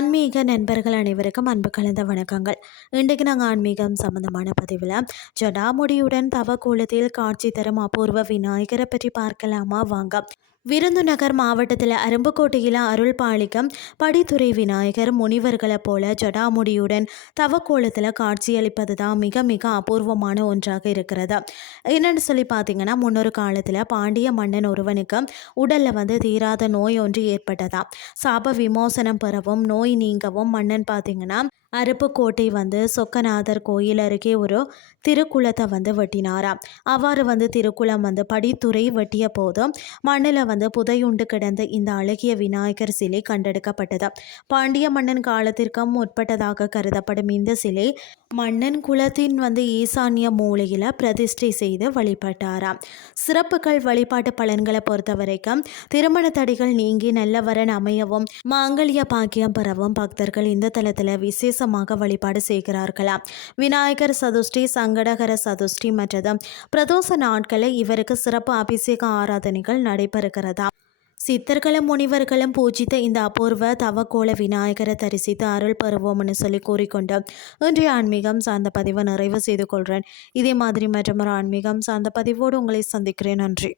ஆன்மீக நண்பர்கள் அனைவருக்கும் அன்பு கலந்த வணக்கங்கள். இன்றைக்கு நாங்கள் ஆன்மீகம் சம்பந்தமான பதிவில் ஜடாமுடியுடன் தவக்கோலத்தில் காட்சி தரும் அபூர்வ விநாயகரை பற்றி பார்க்கலாமா வாங்க. விருதுநகர் மாவட்டத்தில் அரும்புக்கோட்டையில் அருள் பாலிக்கும் படித்துறை விநாயகர் முனிவர்களை போல ஜடாமுடியுடன் தவக்கோலத்தில் காட்சியளிப்பது தான் மிக மிக அபூர்வமான ஒன்றாக இருக்கிறது. என்னென்னு சொல்லி பார்த்தீங்கன்னா, முன்னொரு காலத்தில் பாண்டிய மன்னன் ஒருவனுக்கு உடலில் தீராத நோய் ஒன்று ஏற்பட்டதா. சாப விமோசனம் பெறவும் நோய் நீங்கவும் மன்னன் பார்த்தீங்கன்னா அருப்புக்கோட்டை சொக்கநாதர் கோயில் அருகே ஒரு திருக்குளத்தை வெட்டினாராம். அவ்வாறு திருக்குளம் படித்துறை வெட்டிய போதும் மண்ணில் புதையுண்டு கிடந்த இந்த அழகிய விநாயகர் சிலை கண்டெடுக்கப்பட்டது. பாண்டிய மன்னன் காலத்திற்கும் முற்பட்டதாக கருதப்படும் இந்த சிலை மன்னன் குலத்தின் ஈசான்ய மூலையில் பிரதிஷ்டை செய்து வழிபட்டாராம். சிறப்புகள் வழிபாட்டு பலன்களை பொறுத்த வரைக்கும் திருமண தடைகள் நீங்கி நல்ல வரன் அமையவும் மாங்கல்ய பாக்கியம் பெறவும் பக்தர்கள் இந்த தலத்தில் விசேஷமாக வழிபாடு செய்கிறார்களாம். விநாயகர் சதுஷ்டி, சங்கடகர சதுஷ்டி மற்றும் பிரதோஷ நாட்களில் இவருக்கு சிறப்பு அபிஷேக ஆராதனைகள் நடைபெறுகிறதா. சித்தர்களும் முனிவர்களும் பூஜித்த இந்த அபூர்வ தவக்கோல விநாயகரை தரிசித்து அருள் பெறுவோம்னு சொல்லி கூறிக்கொண்டு இன்றைய ஆன்மீகம் சார்ந்த பதிவை நிறைவு செய்து கொள்கிறேன். இதே மாதிரி மற்றும் ஒரு ஆன்மீகம் சார்ந்த பதிவோடு உங்களை சந்திக்கிறேன். நன்றி.